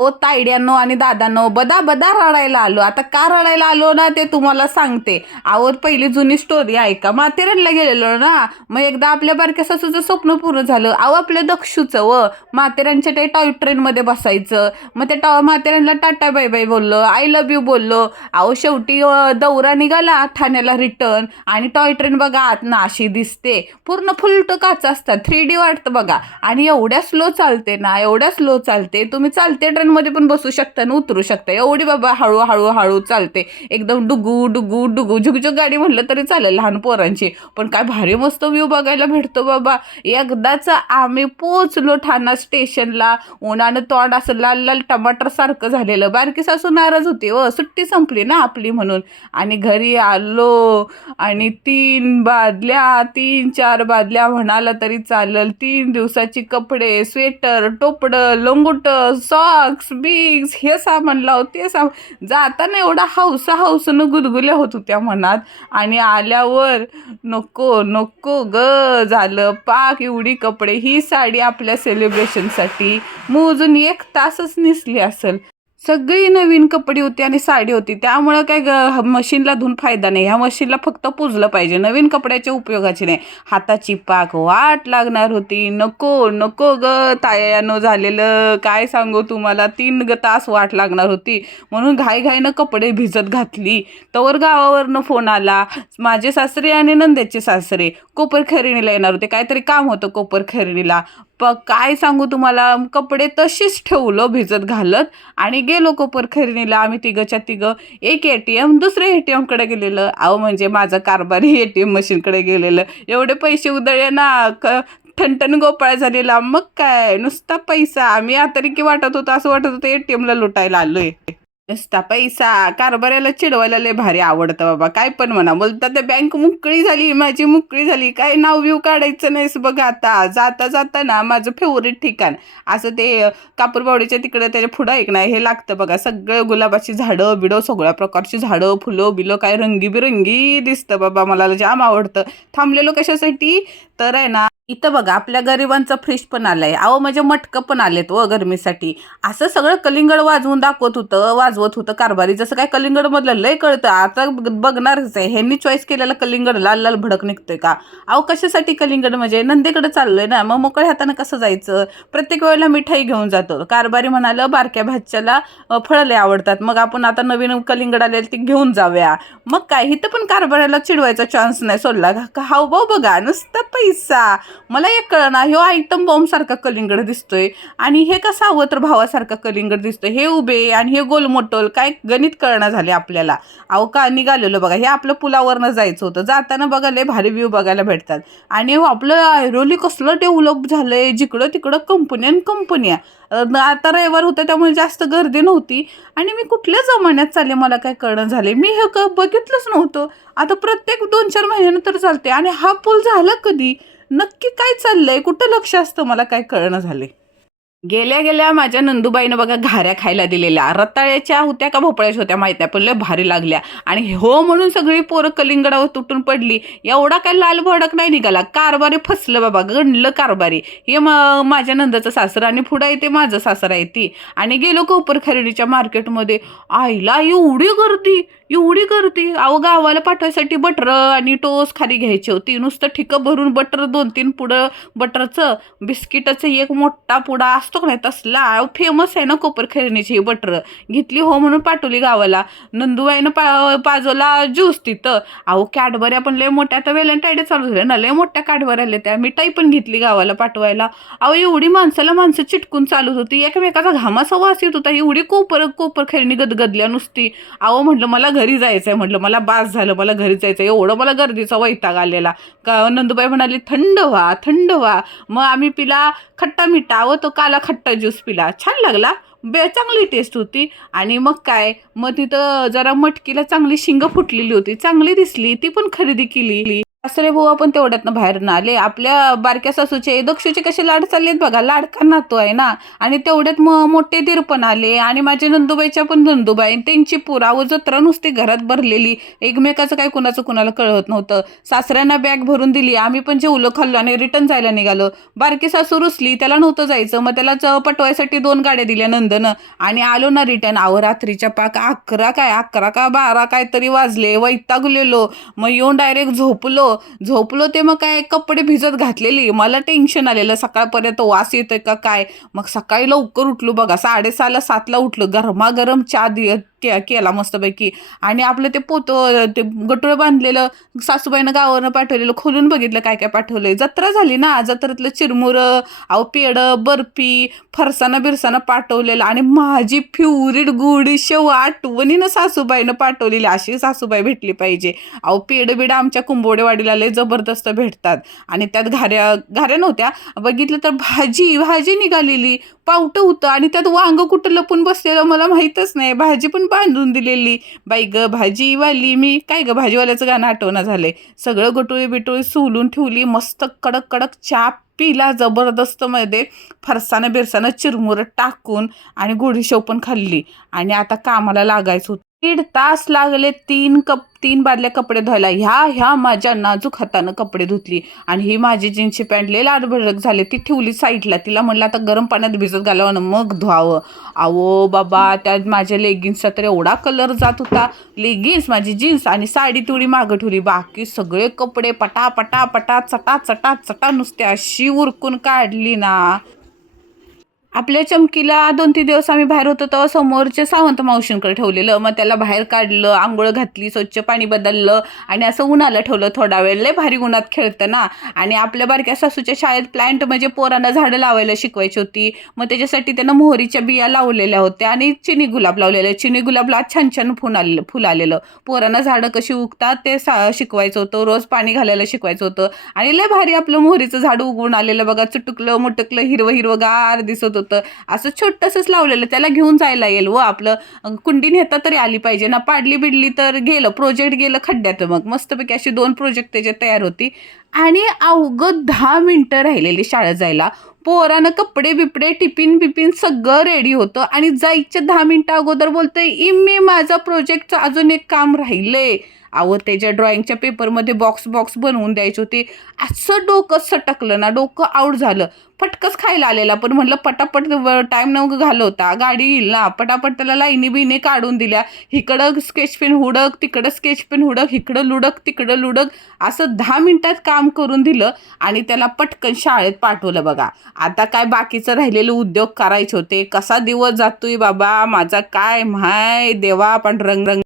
ओ तायड्यांनो आणि दादांनो बदा बदा रडायला आलो. आता का रडायला आलो ना ते तुम्हाला सांगते. आवत पहिली जुनी स्टोरी ऐका माथेरानला गेलेलो ना. मग एकदा आपल्या बारक्या सासूचं स्वप्न पूर्ण झालं. अहो आपल्या दक्षूचं व. माथेरानच्या ते टॉय ट्रेनमध्ये बसायचं. मग ते टॉ माथेरानला टाटा बाय बाय बोललो आय लव्ह यू बोललो. अहो शेवटी दौरा निघाला ठाण्याला रिटर्न आणि टॉय ट्रेन बघा आत ना अशी दिसते. पूर्ण फुलट काच असतात. थ्री डी वाटतं बघा. आणि एवढ्या स्लो चालते ना एवढ्या स्लो चालते. तुम्ही चालते ट्रेनमध्ये पण बसू शकता आणि उतरू शकता. एवढी बाबा हळूहळू हळू चालते. एकदम डुगू डुगू डुगू. झुकझुक गाडी म्हणलं तरी चालेल लहान पोरांची. पण काय भारी मस्त व्ह्यू बघायला भेटतो बाबा. एकदाच आम्ही पोचलो ठाणा स्टेशनला. उन्हानं तोंड असं लाल लाल टमाटर सारखं झालेलं. बारकी सासू नाराज होती व सुट्टी संपली ना आपली म्हणून. आणि घरी आलो आणि तीन बादल्या तीन चार बादल्या म्हणाला तरी चालेल. तीन दिवसाची कपडे स्वेटर टोपडं लंगुट सॉक्स बिग्स हे सामान लाव ते सा जाताना एवढा हौसा हौसनं गुदगुल्या होत होत्या मनात. आणि आल्यावर नको नको ग झालं. पाक एवढी कपडे. ही साडी आपल्या सेलिब्रेशनसाठी मोजून एक तासच नेसली असेल. सगळी नवीन कपडे होती आणि साडी होती. त्यामुळं काय ग मशीनला धुवून फायदा नाही. ह्या मशीनला फक्त पुजलं पाहिजे. नवीन कपड्याच्या उपयोगाची नाही. हाताची पाक वाट लागणार होती. नको नको ग तायानो झालेलं. काय सांगू तुम्हाला? तीन ग तास वाट लागणार होती. म्हणून घाईघाईनं कपडे भिजत घातली. तवर गावावरनं फोन आला. माझे सासरे आणि नंदेचे सासरे कोपर खरेणीला येणार होते. काहीतरी काम होतं कोपर खरेणीला. प काय सांगू तुम्हाला? कपडे तशीच ठेवलं हो, भिजत घालत. आणि गेलो कोपर खरेदीला आम्ही तिघच्या तिघं. एक ए टी एम दुसऱ्या ए टी एमकडे गेलेलं. अहो म्हणजे माझं कारभारी ए टी एम मशीनकडे गेलेलं. एवढे पैसे उदळले ना क ठणठण गोपाळ झालेला. मग काय? नुसता पैसा. आम्ही आता की वाटत होतं असं वाटत होतं ए टी एमला लुटायला आलो आहे नुसता पैसा. कारभाऱ्याला चिडवायला लय भारी आवडतं बाबा. काय पण म्हणा. बोलतात ते बँक मोकळी झाली माझी मोकळी झाली. काय नाव व्यू काढायचं नाहीस बघ आता. जाता जाता ना माझं फेवरेट ठिकाण. असं ते कापूरबावडीच्या तिकडे त्याच्या पुढं एक नाही हे लागतं बघा. सगळं गुलाबाची झाडं बिडं सगळ्या प्रकारची झाडं फुलं बिलं काय रंगीबिरंगी दिसतं बाबा. मला जाम आवडतं. थांबलेलो कशासाठी? तर आहे ना इथं बघा आपल्या गरिबांचं फ्रीज पण आलाय. अहो म्हणजे मटकं पण आलेत हो, व गरमीसाठी. असं सगळं कलिंगड वाजवून दाखवत होतं वाजवत होतं कारभारी. जसं काय कलिंगडमधलं लय कळतं. आता ब- बघणारच आहे. ह्यांनी चॉईस केलेलं कलिंगड लाल लाल भडक निघतोय का? अहो कशासाठी कलिंगड? म्हणजे नंदेकडे चाललोय ना. मग मोकळ्या हातानं कसं जायचं? प्रत्येक वेळेला मिठाई घेऊन जातो. कारभारी म्हणालं बारक्या भाच्याला फळं लय आवडतात. मग आपण आता नवीन कलिंगड आले ते घेऊन जाऊया. मग काय? इथं पण कारभाराला चिडवायचा चान्स नाही. सोडला का? हाव भाऊ बघा. नुसता पैसा. मला एक कळना ह्यो आयटम बॉम्बसारखा कलिंगड दिसतोय. आणि हे का सावत्र भावासारखा कलिंगड दिसतोय? हे उभे आणि हे गोलमोटोल काय गणित कळना झाले आपल्याला. अहो का निघालेलो बघा हे आपलं पुलावरनं जायचं होतं. जाताना बघा लय भारी व्ह्यू बघायला भेटतात. आणि हो आपलं ऐरोली कसलं डेव्हलप झालंय जिकडं तिकडं कंपन्या कंपन्या अं, आता रविवार होतं त्यामुळे जास्त गर्दी नव्हती. आणि मी कुठल्या जमान्यात चालले मला काय कळणं झाले मी हे क बघितलंच नव्हतं. आता प्रत्येक दोन चार महिन्यानंतर चालते आणि हा पूल झाला कधी? नक्की काय चाललंय? कुठं लक्ष असतं? मला काय कळणं झाले गेल्या गेल्या माझ्या नंदुबाईनं बघा घाऱ्या खायला दिलेल्या. रताळ्याच्या होत्या का भोपळ्याच्या होत्या माहीत नाही पण लय भारी लागल्या. आणि हो म्हणून सगळी पोरं कलिंगडावर तुटून पडली. एवढा काय लाल भडक नाही निघाला. कारभारी फसलं बाबा गणलं कारभारी. हे म माझ्या नंदाचं सासरं आणि पुढं आहे ते माझं सासरं आहे ती. आणि गेलो कोपर खरेदीच्या मार्केटमध्ये. आईला एवढी गर्दी एवढी गर्दी. अहो गावाला पाठवायसाठी बटर आणि टोस खाली घ्यायची होती. नुसतं ठिकं भरून बटर दोन तीन पुढं बटरचं बिस्किटाचं एक मोठा पुडा असतो का नाही तसला. फेमस आहे ना कोपर खैरणीची ही बटर. घेतली हो म्हणून पाठवली गावाला. नंदूबाईनं पा पाजवला ज्यूस तिथं. अहो कॅडबऱ्या पण लय मोठ्या. आता व्हॅलेंटाईन चालू झाल्या ना लय मोठ्या कॅडबऱ्या आल्या त्या. मिठाई पण घेतली गावाला पाठवायला. अहो एवढी माणसाला माणसं चिटकून चालत होती. एकमेकाचा घामाचा वास येत होता. एवढी कोपर कोपर खैरणी गदगदल्या नुसती. अहो म्हटलं मला घरी जायचं आहे म्हटलं मला बास झालं. मला घरी जायचं आहे एवढं मला गर्दीचा वैताग आलेला. का नंदुबाई म्हणाली थंड व्हा थंड व्हा. मग आम्ही पिला खट्टा मिठा. व तो काला खट्टा ज्यूस पिला. छान लागला. बे चांगली टेस्ट होती. आणि मग काय? मग तिथं जरा मटकीला चांगली शिंग फुटलेली होती. चांगली दिसली. ती पण खरेदी केली. सासरे भाऊ पण तेवढ्यातनं बाहेर ना आले. आपल्या बारक्या सासूचे दक्षूचे कसे लाड चाललेत बघा. लाडका नातो आहे ना? आणि तेवढ्यात म मोठे दीर पण आले आणि माझ्या नंदुबाईच्या पण नंदुबाई त्यांची पुरा. व जत्रा नुसती घरात भरलेली. एकमेकाचं काय कुणाचं कुणाला कळत नव्हतं. सासऱ्यांना बॅग भरून दिली. आम्ही पण जेवलं खाल्लो आणि रिटर्न जायला निघालो. बारकी सासू रुसली. त्याला नव्हतं जायचं. मग त्याला च- पटवायसाठी दोन गाड्या दिल्या नंदनं. आणि आलो ना रिटर्न. आहो रात्रीच्या पाक अकरा काय? अकरा का बारा काय तरी वाजले. वैतागलेलो. मग येऊन डायरेक्ट झोपलो. झोपलो ते मग काय कपडे भिजत घातलेली. मला टेन्शन आलेलं. सकाळपर्यंत वास येतोय का काय? मग सकाळी लवकर उठलो बघा. साडेसहाला सातला उठलो. गरमागरम चहा दि के केला मस्तपैकी. आणि आपलं ते पोत ते गटोळं बांधलेलं सासूबाईनं गावानं पाठवलेलं खोलून बघितलं काय काय पाठवलंय. जत्रा झाली ना जत्रेतलं चिरमुरं अहो पेडं बर्फी फरसानं बिरसानं पाठवलेलं आणि माझी फ्युरिट गुडी शेव आठवणीनं सासूबाईनं पाठवलेली. अशी सासूबाई भेटली पाहिजे. अहो पेड बिड आमच्या कुंबोडेवाडीला लय जबरदस्त भेटतात. आणि त्यात घाऱ्या घाऱ्या नव्हत्या. बघितलं तर भाजी भाजी निघालेली. पावटं होतं आणि त्यात वांग कुठं लपून बसलेलं मला माहीतच नाही. भाजी पण बांधून दिलेली. बाई ग भाजीवाली मी काय ग भाजीवाल्याचं गाणं आठवणं झालंय. सगळं गटोळी बिटोळी सोलून ठेवली मस्त कडक कडक चहा पिला जबरदस्त मध्ये. फरसानं बिरसानं चिरमुरं टाकून आणि गोडीशेव पण खाल्ली. आणि आता कामाला लागायचं होतं. दीड तास लागले तीन कप तीन बादल्या कपडे धुवायला. ह्या ह्या माझ्या नाजूक हातानं कपडे धुतली. आणि ही माझी जीन्सची पॅन्ट लय लाडभडक झाले. ती ठेवली साईडला. तिला म्हणलं आता गरम पाण्यात भिजत घालावं ना मग धुवावं. अहो बाबा त्यात माझ्या लेगिन्सचा तर एवढा कलर जात होता. लेगिन्स माझी जीन्स आणि साडी तेवढी मागं ठेवली. बाकी सगळे कपडे पटा पटा पटा चटा चटा चटा नुसते अशी उरकून काढली ना. आपल्या चमकीला दोन तीन दिवस आम्ही बाहेर होतो तेव्हा समोरच्या सावंत मावशींकडे ठेवलेलं. मग त्याला बाहेर काढलं आंघोळ घातली स्वच्छ पाणी बदललं आणि असं उन्हाला ठेवलं थोडा वेळ. लय भारी उन्हात खेळतं ना. आणि आपल्या बारक्या सासूच्या शाळेत प्लांट म्हणजे पोरांना झाडं लावायला शिकवायची होती. मग त्याच्यासाठी त्यानं मोहरीच्या बिया लावलेल्या होत्या आणि चिनी गुलाब लावलेले. चिनी गुलाबला छान छान फुल आलेलं फुल आलेलं. पोरांना झाडं कशी उगतात ते सा शिकवायचं होतं. रोज पाणी घालायला शिकवायचं होतं. आणि लय भारी आपलं मोहरीचं झाड उगवून आलेलं बघा. चुटुकलं मुटकलं हिरवं हिरवं गार दिसत होतं. असं छोटंसंच लावलेलं. त्याला घेऊन जायला येईल व आपलं कुंडी नेता तरी आली पाहिजे. ना पाडली बिडली तर गेलं. प्रोजेक्ट गेलं खड्ड्यात मग. मस्तपैकी अशी दोन प्रोजेक्ट त्याच्यात तयार होती. आणि अवघं दहा मिनटं राहिलेली शाळेत जायला. पोरानं कपडे बिपडे टिफिन बिपिन सगळं रेडी होतं. आणि जायच्या दहा मिनटं अगोदर बोलतंय इम्मी माझा प्रोजेक्टचं अजून एक काम राहिलंय. अहो त्याच्या ड्रॉइंगच्या पेपरमध्ये बॉक्स बॉक्स बनवून द्यायचे होते. असं डोकं सटकलं ना डोकं आऊट झालं. फटकच खायला आलेला पण म्हणलं पटापट टाईम न घालवता. गाडी येईल ना. पटापट त्याला लाईनी बिनी काढून दिल्या. इकडं स्केच पेन हुडक तिकडं स्केच पेन हुडक इकडं लुडक तिकडं लुडक. असं दहा मिनटात काम करून दिलं आणि त्याला पटकन शाळेत पाठवलं बघा. आता काय बाकीचं राहिलेले उद्योग करायचे होते. कसा दिवस जातोय बाबा? माझा काय माय देवा पण रंग रंग